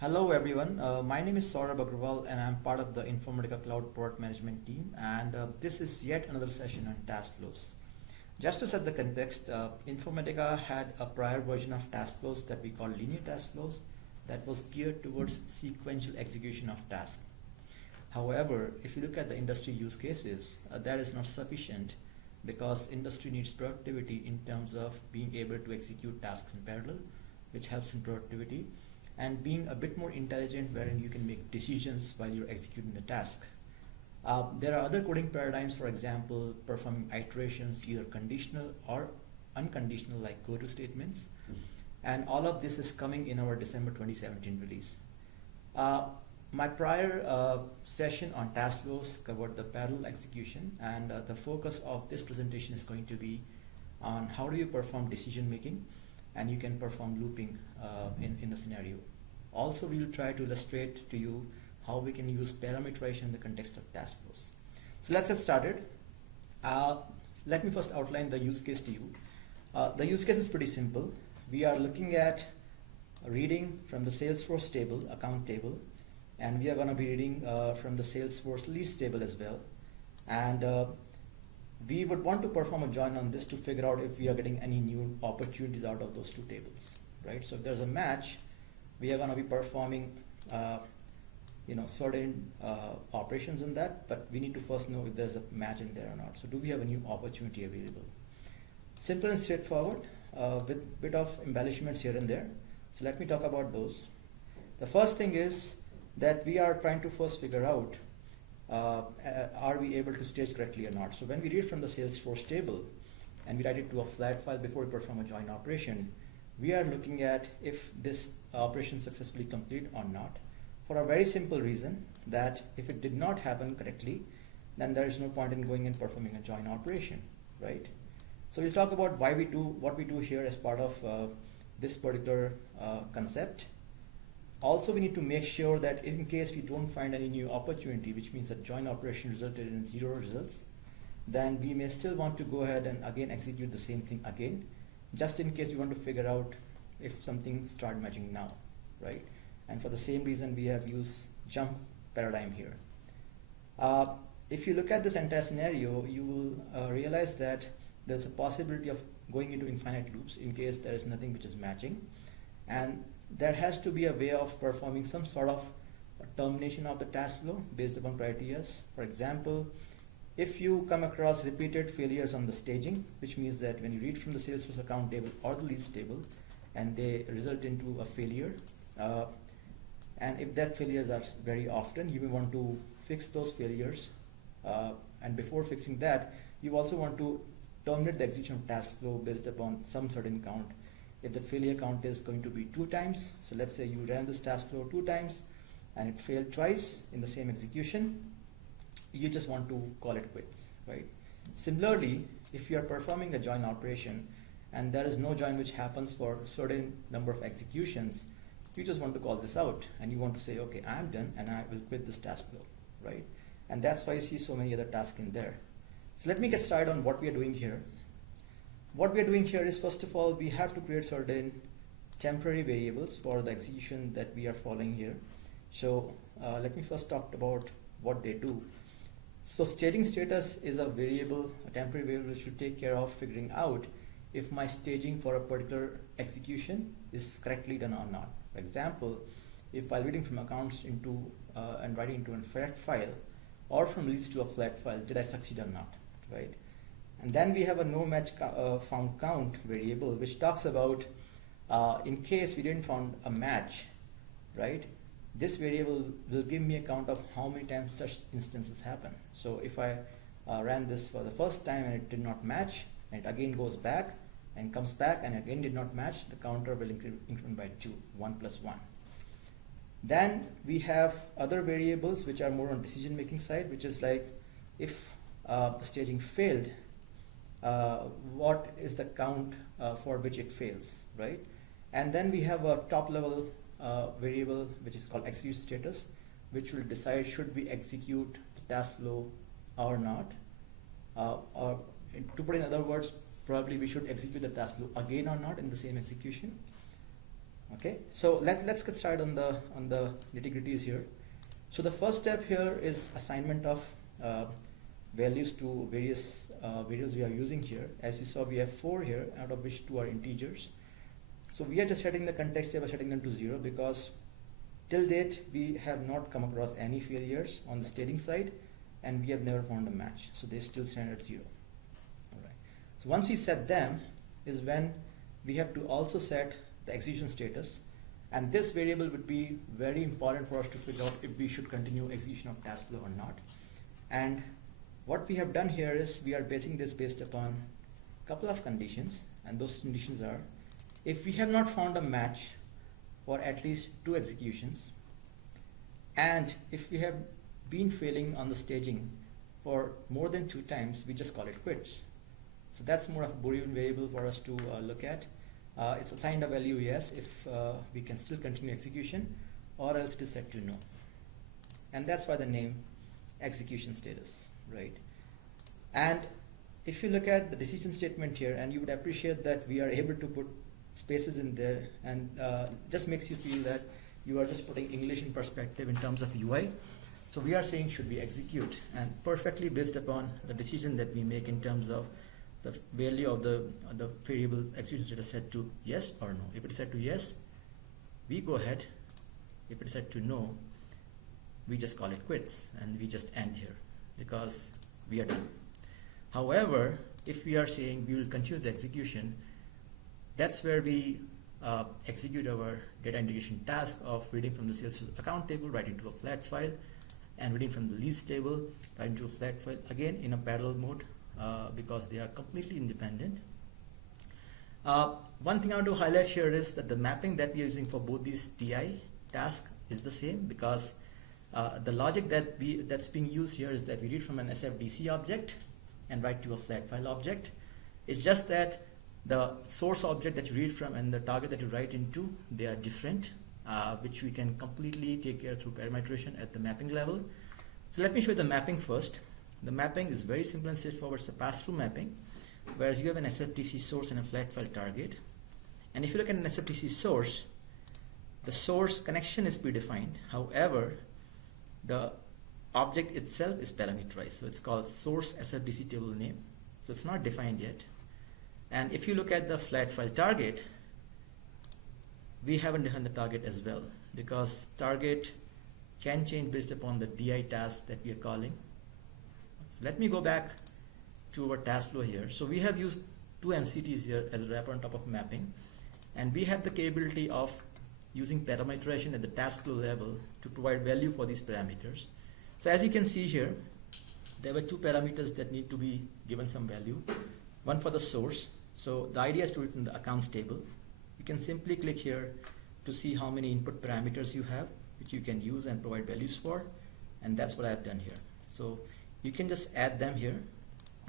Hello everyone, my name is Sorabh Agarwal and I'm part of the Informatica Cloud Product Management team, and this is yet another session on Taskflows. Just to set the context, Informatica had a prior version of Taskflows that we call linear Taskflows that was geared towards sequential execution of tasks. However, if you look at the industry use cases, that is not sufficient because industry needs productivity in terms of being able to execute tasks in parallel, which helps in productivity, and being a bit more intelligent wherein you can make decisions while you're executing the task. There are other coding paradigms, for example, performing iterations, either conditional or unconditional, like go-to statements. And all of this is coming in our December 2017 release. My prior session on Taskflows covered the parallel execution, and the focus of this presentation is going to be on how do you perform decision making, and you can perform looping in a scenario. Also, we will try to illustrate to you how we can use parameterization in the context of Taskflows. So let's get started. Let me first outline the use case to you. The use case is pretty simple. We are looking at reading from the Salesforce table, account table, and we are going to be reading from the Salesforce leads table as well. And we would want to perform a join on this to figure out if we are getting any new opportunities out of those two tables, right? So if there's a match, we are going to be performing certain operations in that, but we need to first know if there's a match in there or not. So do we have a new opportunity available? Simple and straightforward with a bit of embellishments here and there. So let me talk about those. The first thing is that we are trying to first figure out are we able to stage correctly or not. So when we read from the Salesforce table and we write it to a flat file before we perform a join operation, we are looking at if this operation successfully complete or not, for a very simple reason that if it did not happen correctly, then there is no point in going and performing a join operation, right? So we'll talk about why we do what we do here as part of this particular concept. Also, we need to make sure that in case we don't find any new opportunity, which means that join operation resulted in 0 results, then we may still want to go ahead and again execute the same thing again, just in case we want to figure out if something start matching now, right? And for the same reason, we have used jump paradigm here. If you look at this entire scenario, you will realize that there's a possibility of going into infinite loops in case there is nothing which is matching. And there has to be a way of performing some sort of termination of the task flow based upon criteria. For example, if you come across repeated failures on the staging, which means that when you read from the Salesforce account table or the leads table and they result into a failure, and if that failures are very often, you may want to fix those failures. And before fixing that, you also want to terminate the execution of task flow based upon some certain count. If the failure count is going to be 2 times, so let's say you ran this task flow 2 times and it failed twice in the same execution, you just want to call it quits, right? Similarly, if you are performing a join operation and there is no join which happens for a certain number of executions, you just want to call this out and you want to say, okay, I'm done and I will quit this task flow, right? And that's why you see so many other tasks in there. So let me get started on what we are doing here. What we are doing here is, first of all, we have to create certain temporary variables for the execution that we are following here. So let me first talk about what they do. So staging status is a variable, a temporary variable which should take care of figuring out if my staging for a particular execution is correctly done or not. For example, if while reading from accounts into and writing into a flat file or from leads to a flat file, did I succeed or not, right? And then we have a no match found count variable which talks about in case we didn't find a match, right? This variable will give me a count of how many times such instances happen. So if I ran this for the first time and it did not match, and it again goes back and comes back and again did not match, the counter will increment by 2, 1 plus 1. Then we have other variables which are more on decision making side, which is like if the staging failed, what is the count for which it fails, right? And then we have a top level variable which is called execute status, which will decide should we execute the task flow or not. Or to put in other words, probably we should execute the task flow again or not in the same execution. Okay, so let's get started on the nitty-gritties here. So the first step here is assignment of values to various variables we are using here. As you saw, we have 4 here, out of which 2 are integers. So we are just setting the context here by setting them to 0, because till date we have not come across any failures on the staging side, and we have never found a match. So they still stand at 0. Alright. So once we set them is when we have to also set the execution status, and this variable would be very important for us to figure out if we should continue execution of task flow or not. And what we have done here is we are basing this based upon a couple of conditions, and those conditions are: if we have not found a match for at least 2 executions, and if we have been failing on the staging for more than 2 times, we just call it quits. So that's more of a Boolean variable for us to look at. It's assigned a value yes if we can still continue execution, or else it is set to no. And that's why the name execution status, right? And if you look at the decision statement here, and you would appreciate that we are able to put spaces in there, and just makes you feel that you are just putting English in perspective in terms of UI. So we are saying should we execute, and perfectly based upon the decision that we make in terms of the value of the variable execution status set to yes or no. If it is set to yes, we go ahead. If it is set to no, we just call it quits, and we just end here because we are done. However, if we are saying we will continue the execution, that's where we execute our data integration task of reading from the sales account table, writing to a flat file, and reading from the leads table, writing to a flat file, again in a parallel mode, because they are completely independent. One thing I want to highlight here is that the mapping that we are using for both these TI tasks is the same, because the logic that's being used here is that we read from an SFDC object and write to a flat file object. It's just that the source object that you read from and the target that you write into, they are different, which we can completely take care through parameterization at the mapping level. So let me show you the mapping first. The mapping is very simple and straightforward. It's a pass-through mapping, whereas you have an SFTC source and a flat file target. And if you look at an SFTC source, the source connection is predefined. However, the object itself is parameterized. So it's called source SFDC table name. So it's not defined yet. And if you look at the flat file target, we haven't defined the target as well, because target can change based upon the DI task that we are calling. So let me go back to our task flow here. So we have used 2 MCTs here as a wrapper on top of mapping, and we have the capability of using parameterization at the task flow level to provide value for these parameters. So as you can see here, there were 2 parameters that need to be given some value. One for the source. So the idea is to read from the accounts table. You can simply click here to see how many input parameters you have, which you can use and provide values for, and that's what I've done here. So you can just add them here,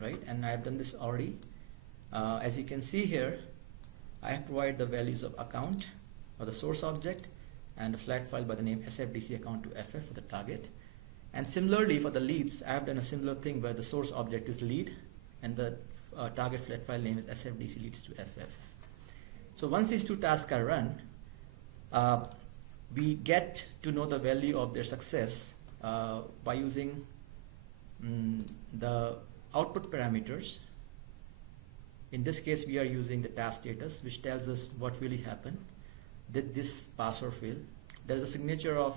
right? And I've done this already. As you can see here, I have provided the values of account or the source object, and a flat file by the name SFDC account to FF for the target. And similarly for the leads, I have done a similar thing where the source object is lead and the target flat file name is SFDC leads to FF. So once these 2 tasks are run, we get to know the value of their success by using the output parameters. In this case, we are using the task status, which tells us what really happened. Did this pass or fail? There is a signature of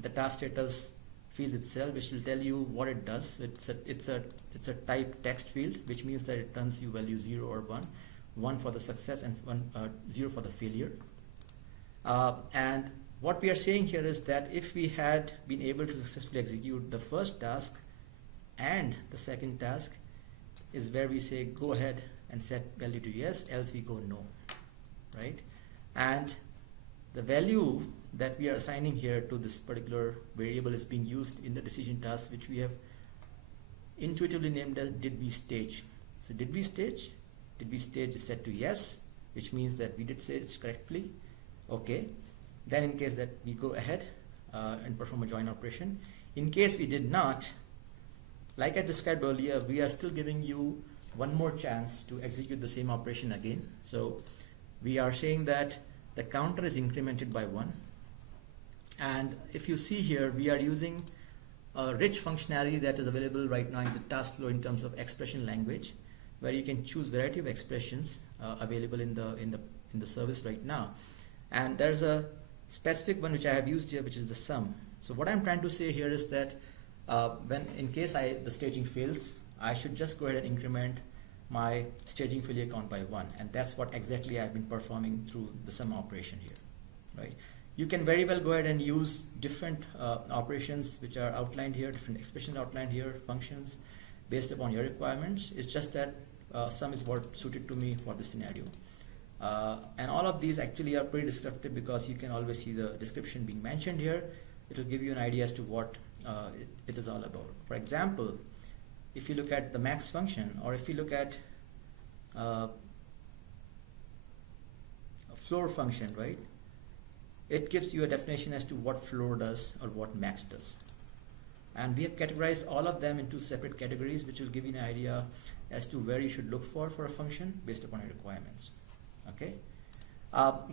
the task status field itself, which will tell you what it does. It's a type text field, which means that it returns you value 0 or 1, 1 for the success and 0 for the failure. And what we are saying here is that if we had been able to successfully execute the first task and the second task, is where we say go ahead and set value to yes, else we go no, right? And the value that we are assigning here to this particular variable is being used in the decision task, which we have intuitively named as did we stage. So did we stage? Did we stage is set to yes, which means that we did stage correctly. Okay. Then in case that we go ahead and perform a join operation. In case we did not, like I described earlier, we are still giving you one more chance to execute the same operation again. So we are saying that the counter is incremented by 1. And if you see here, we are using a rich functionality that is available right now in the Taskflow in terms of expression language, where you can choose variety of expressions available in the service right now. And there's a specific one which I have used here, which is the sum. So what I'm trying to say here is that when in case the staging fails, I should just go ahead and increment my staging failure count by 1, and that's what exactly I've been performing through the sum operation here, right? You can very well go ahead and use different operations which are outlined here, different expressions outlined here, functions based upon your requirements. It's just that sum is what suited to me for this scenario. And all of these actually are pretty descriptive because you can always see the description being mentioned here. It will give you an idea as to what it is all about. For example, if you look at the max function, or if you look at a floor function, right? It gives you a definition as to what floor does or what max does. And we have categorized all of them into separate categories, which will give you an idea as to where you should look for a function based upon your requirements. Okay.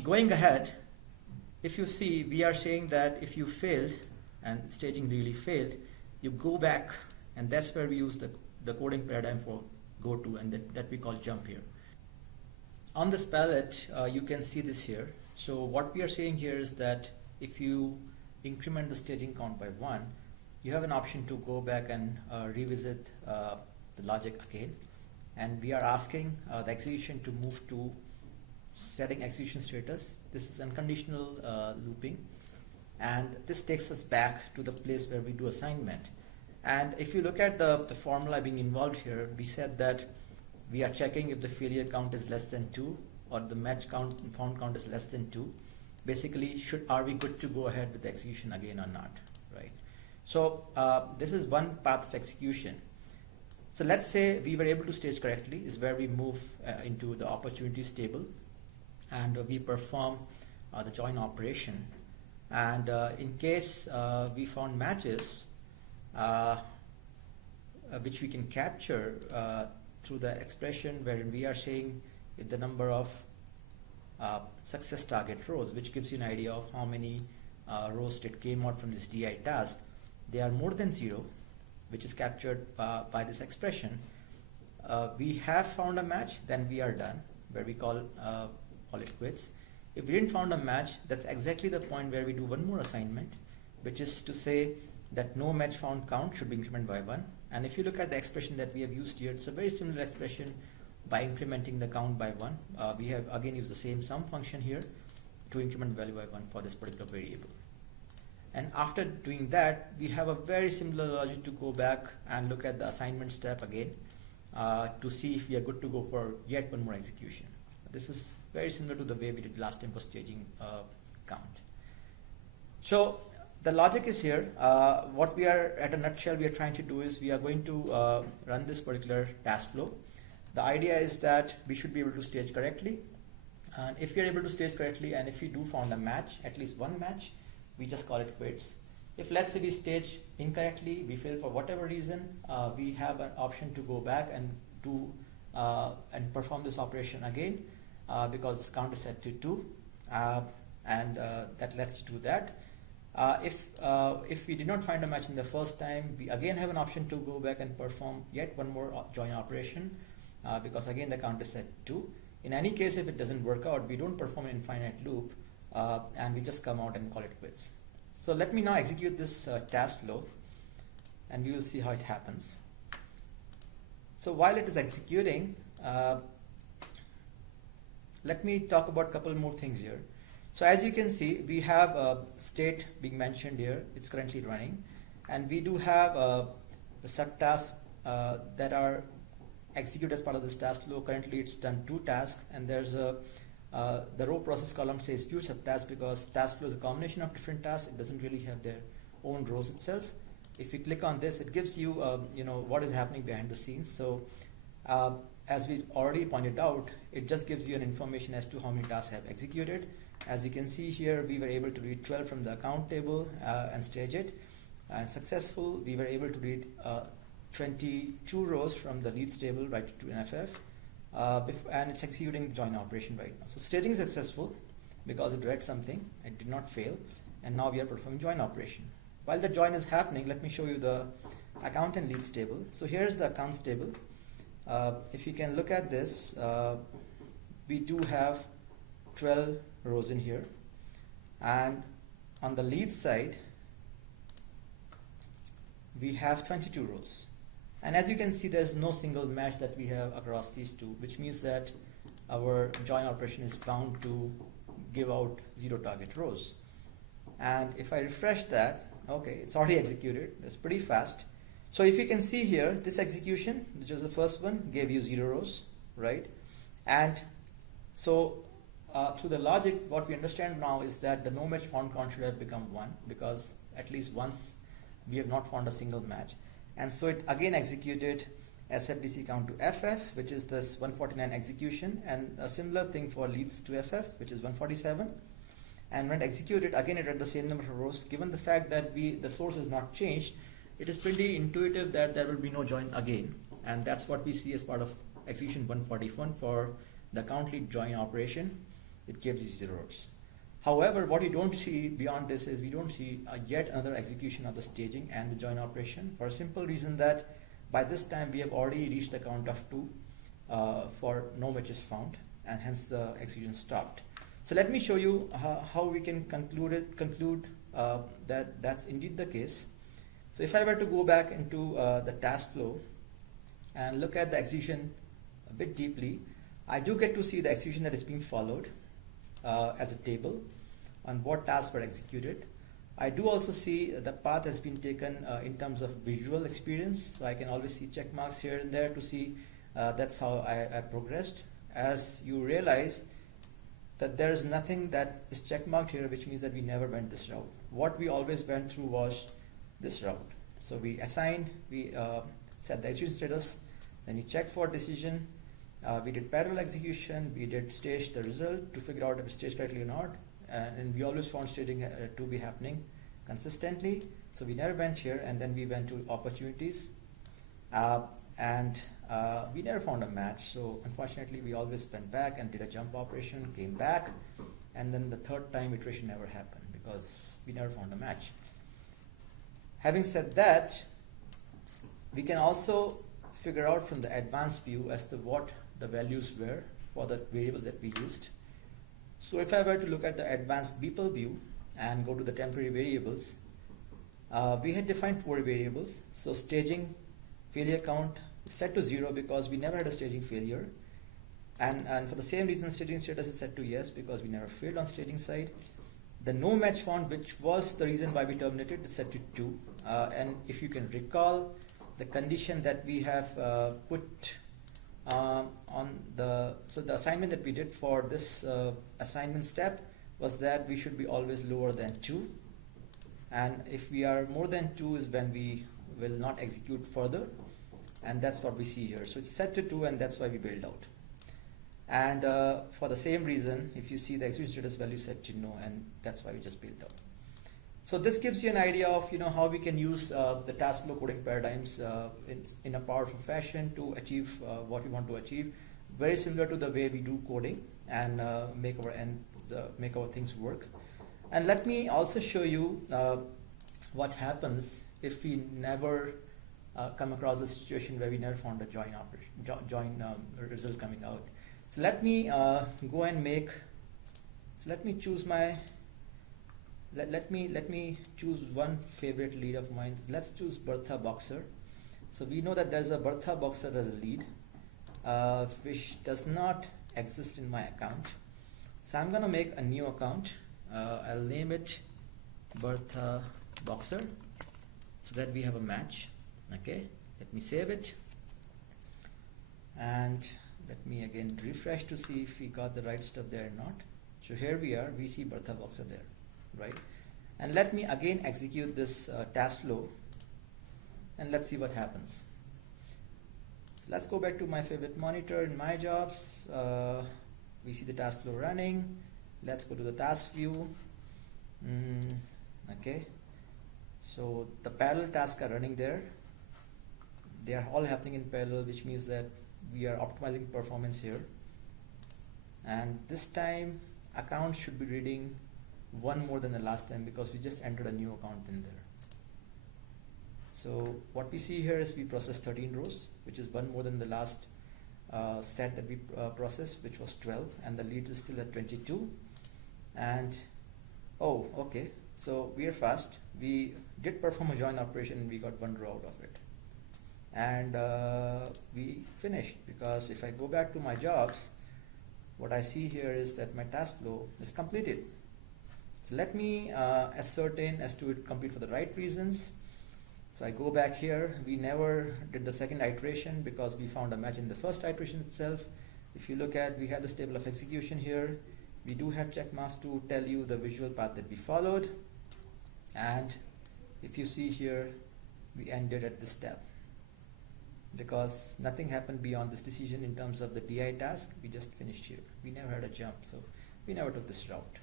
Going ahead, if you see, we are saying that if you failed and staging really failed, you go back, and that's where we use the coding paradigm for go to, and that we call jump here. On this palette, you can see this here. So what we are saying here is that if you increment the staging count by 1, you have an option to go back and revisit the logic again, and we are asking the execution to move to setting execution status. This is unconditional looping, and this takes us back to the place where we do assignment. And if you look at the formula being involved here, we said that we are checking if the failure count is less than 2 or the match count, found count is less than 2. Basically, are we good to go ahead with the execution again or not, right? So this is one path of execution. So let's say we were able to stage correctly, is where we move into the opportunities table, and we perform the join operation. And in case we found matches, which we can capture through the expression wherein we are saying if the number of success target rows, which gives you an idea of how many rows that came out from this DI task, they are more than 0, which is captured by this expression. We have found a match, then we are done, where we call it quits. If we didn't found a match, that's exactly the point where we do one more assignment, which is to say that no match found count should be incremented by 1. And if you look at the expression that we have used here, it's a very similar expression by incrementing the count by 1. We have again used the same sum function here to increment value by 1 for this particular variable. And after doing that, we have a very similar logic to go back and look at the assignment step again to see if we are good to go for yet one more execution. This is very similar to the way we did last time for staging count. So the logic is here. What we are, at a nutshell, we are trying to do is we are going to run this particular task flow. The idea is that we should be able to stage correctly. And if we are able to stage correctly, and if we do found a match, at least one match, we just call it quits. If let's say we stage incorrectly, we fail for whatever reason, we have an option to go back and do and perform this operation again because this count is set to 2, and that lets you do that. If we did not find a match in the first time, we again have an option to go back and perform yet one more join operation because again the count is set to 2. In any case, if it doesn't work out, we don't perform an infinite loop and we just come out and call it quits. So let me now execute this task flow and we will see how it happens. So while it is executing, let me talk about a couple more things here. So as you can see, we have a state being mentioned here. It's currently running, and we do have the subtasks that are executed as part of this task flow. Currently, it's done 2 tasks, and there's the row process column says few subtasks because task flow is a combination of different tasks. It doesn't really have their own rows itself. If you click on this, it gives you what is happening behind the scenes. So as we already pointed out, it just gives you an information as to how many tasks have executed. As you can see here, we were able to read 12 from the account table and stage it. And successful, we were able to read 22 rows from the leads table right to NFF. And it's executing the join operation right now. So staging is successful. because it read something, it did not fail, and now we are performing join operation. While the join is happening, let me show you the account and leads table. So here's the accounts table. If you can look at this, we do have 12 rows in here, and on the lead side we have 22 rows, and as you can see, there's no single match that we have across these two, which means that our join operation is bound to give out 0 target rows. And if I refresh that, okay, it's already executed. It's pretty fast. So if you can see here, this execution, which was the first one, gave you 0 rows, right? And so through the logic, what we understand now is that the no match found count should have become 1, because at least once we have not found a single match. And so it again executed SFDC count to FF, which is this 149 execution, and a similar thing for leads to FF, which is 147. And when executed, again it read the same number of rows. Given the fact that the source is not changed, it is pretty intuitive that there will be no join again, and that's what we see as part of execution 141 for the count lead join operation. It gives you 0 rows. However, what you don't see beyond this is we don't see yet another execution of the staging and the join operation, for a simple reason that by this time we have already reached the count of 2 for no matches found, and hence the execution stopped. So let me show you how we can conclude that that's indeed the case. So if I were to go back into the task flow and look at the execution a bit deeply, I do get to see the execution that is being followed as a table on what tasks were executed. I do also see the path has been taken in terms of visual experience, so I can always see check marks here and there to see that's how I progressed. As you realize that there is nothing that is check marked here, which means that we never went this route. What we always went through was this route. So we assigned, we set the execution status, then you check for decision, we did parallel execution, we did stage the result to figure out if it's staged correctly or not, and we always found staging to be happening consistently. So we never went here, and then we went to opportunities, and we never found a match. So unfortunately we always went back and did a jump operation, came back, and then the third time iteration never happened because we never found a match. Having said that, we can also figure out from the advanced view as to what the values were for the variables that we used. So if I were to look at the advanced Beeple view and go to the temporary variables, we had defined 4 variables. So staging failure count is set to 0 because we never had a staging failure, and for the same reason staging status is set to yes because we never failed on staging side. The no match found, which was the reason why we terminated, is set to 2, and if you can recall, the condition that we have put on the assignment that we did for this assignment step was that we should be always lower than 2, and if we are more than 2 is when we will not execute further, and that's what we see here. So it's set to 2, and that's why we build out. And for the same reason, if you see the execution status value set to no, and that's why we just built out. So this gives you an idea of how we can use the task flow coding paradigms in a powerful fashion to achieve what we want to achieve. Very similar to the way we do coding and make our things work. And let me also show you what happens if we never come across a situation where we never found a join result coming out. So let me go and make. So let me choose my. Let me choose one favorite lead of mine. Let's choose Bertha Boxer. So we know that there's a Bertha Boxer as a lead, which does not exist in my account. So I'm gonna make a new account. I'll name it Bertha Boxer so that we have a match. Okay, let me save it, and let me again refresh to see if we got the right stuff there or not. So here we are, we see Bertha Boxer there, right? And let me again execute this task flow, and let's see what happens. So let's go back to my favorite monitor in my jobs. We see the task flow running. Let's go to the task view. Okay, so the parallel tasks are running there. They are all happening in parallel, which means that we are optimizing performance here. And this time account should be reading one more than the last time because we just entered a new account in there. So what we see here is we process 13 rows, which is one more than the last set that we processed, which was 12, and the lead is still at 22. And oh, okay, so we are fast. We did perform a join operation and we got one row out of it. And we finished, because if I go back to my jobs, what I see here is that my task flow is completed. So let me ascertain as to it complete for the right reasons. So I go back here. We never did the second iteration because we found a match in the first iteration itself. If you look at, we have this table of execution here. We do have check marks to tell you the visual path that we followed. And if you see here, we ended at this step, because nothing happened beyond this decision in terms of the DI task. We just finished here. We never had a jump, so we never took this route.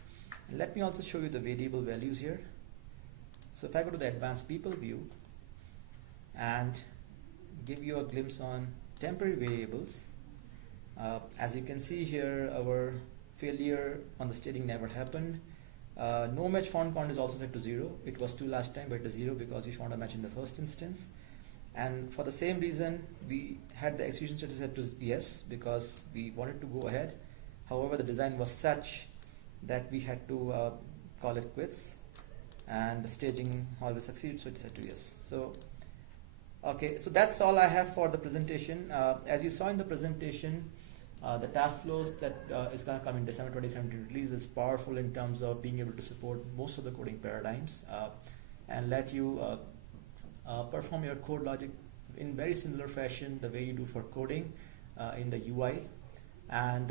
And let me also show you the variable values here. So if I go to the advanced people view and give you a glimpse on temporary variables, as you can see here, our failure on the staging never happened. No match found count is also set to 0. It was 2 last time, but it is 0 because we found a match in the first instance. And for the same reason, we had the execution status set to yes because we wanted to go ahead. However, the design was such that we had to call it quits, and the staging always succeeded, so it is set to yes. So okay, so that's all I have for the presentation. As you saw in the presentation, the Taskflows that is going to come in December 2017 release is powerful in terms of being able to support most of the coding paradigms and let you perform your code logic in very similar fashion the way you do for coding in the UI, and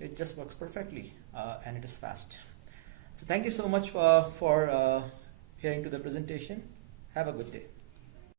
it just works perfectly and it is fast. So thank you so much for hearing to the presentation. Have a good day.